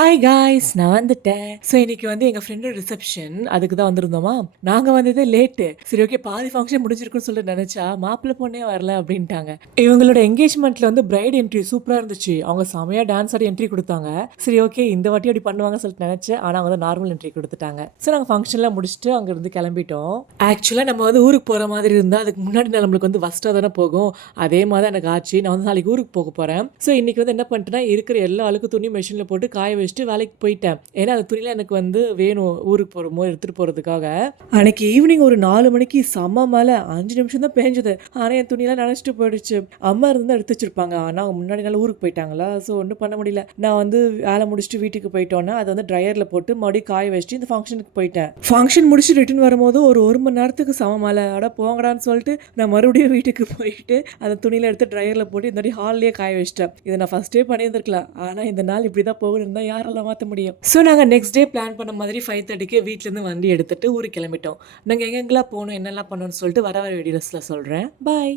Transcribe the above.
Hi guys, நான் வந்துட்டேன். So இன்னைக்கு வந்து எங்கள் ஃப்ரெண்டோட ரிசப்ஷன், அதுக்கு தான் வந்திருந்தோமா. நாங்கள் வந்ததே லேட்டு. சரி, ஓகே, பாதி ஃபங்க்ஷன் முடிஞ்சிருக்குன்னு சொல்லிட்டு நினச்சா மாப்பிள்ளை பொண்ணே வரல அப்படின்ட்டாங்க. இவங்களோட என்கேஜ்மெண்ட்டில் வந்து பிரைட் என்ட்ரி சூப்பராக இருந்துச்சு. அவங்க செமையாக டான்ஸ் ஆடி என்ட்ரி கொடுத்தாங்க. சரி, ஓகே, இந்த வாட்டி அப்படி பண்ணுவாங்கன்னு சொல்லிட்டு நினச்சேன். ஆனால் அவங்க வந்து நார்மல் என்ட்ரி கொடுத்துட்டாங்க. ஸோ நாங்கள் ஃபங்க்ஷன்லாம் முடிச்சுட்டு அங்கேருந்து கிளம்பிட்டோம். ஆக்சுவலாக நம்ம வந்து ஊருக்கு போகிற மாதிரி இருந்தால் அதுக்கு முன்னாடி நம்மளுக்கு வந்து ஃபஸ்ட்டாக தானே போகும். அதே மாதிரி தான் எனக்கு ஆச்சு. நான் வந்து நாளைக்கு ஊருக்கு போக போகிறேன். ஸோ இன்னைக்கு வந்து என்ன பண்ணிட்டேன்னா, இருக்கிற எல்லா அழுக்கு துணியும் மெஷினில் போட்டு காய வச்சுட்டு வேலைக்கு போயிட்டேன். ஏன்னா அந்த துணிலாம் எனக்கு வந்து வேணும் ஊருக்கு போகும்போது எடுத்துகிட்டு போகிறதுக்காக. அன்னைக்கு ஈவினிங் ஒரு 4 மணிக்கு செம்ம மழை. 5 நிமிஷம் தான் பேஞ்சது. ஆனால் என் துணியெல்லாம் நனைச்சிட்டு போயிடுச்சு. அம்மா இருந்தால் எடுத்து வச்சிருப்பாங்க. ஆனால் அவங்க முன்னாடி நாள் ஊருக்கு போயிட்டாங்களா, ஸோ ஒன்றும் பண்ண முடியல. நான் வந்து வேலை முடிச்சுட்டு வீட்டுக்கு போயிட்டோன்னே அதை வந்து ட்ரையரில் போட்டு மறுபடியும் காய வச்சுட்டு இந்த ஃபங்க்ஷனுக்கு போயிட்டேன். ஃபங்க்ஷன் முடிச்சு ரிட்டர்ன் வரும்போது ஒரு மணி நேரத்துக்கு செம மழை. அட போங்கடான்னு சொல்லிட்டு நான் மறுபடியும் வீட்டுக்கு போயிட்டு அந்த துணியில் எடுத்து ட்ரையரில் போட்டு இந்த மாதிரி ஹால்லேயே காய வச்சிட்டேன். இதை நான் ஃபஸ்ட்டே பண்ணியிருந்திருக்கலாம். ஆனால் இந்த நாள் இப்படி தான் போகணும் இருந்தால் யாரெல்லாம் மாற்ற முடியும். ஸோ நாங்கள் நெக்ஸ்ட் டே பிளான் பண்ண மாதிரி 5:30க்கு வீட்டிலேருந்து வண்டி எடுத்துகிட்டு ஊருக்கு கிளம்பிட்டோம். நாங்கள் எங்கெங்கெல்லாம் போகணும், என்னெல்லாம் பண்ணணும்னு சொல்லிட்டு வர வீடியோஸில் சொல்கிறேன். பாய்.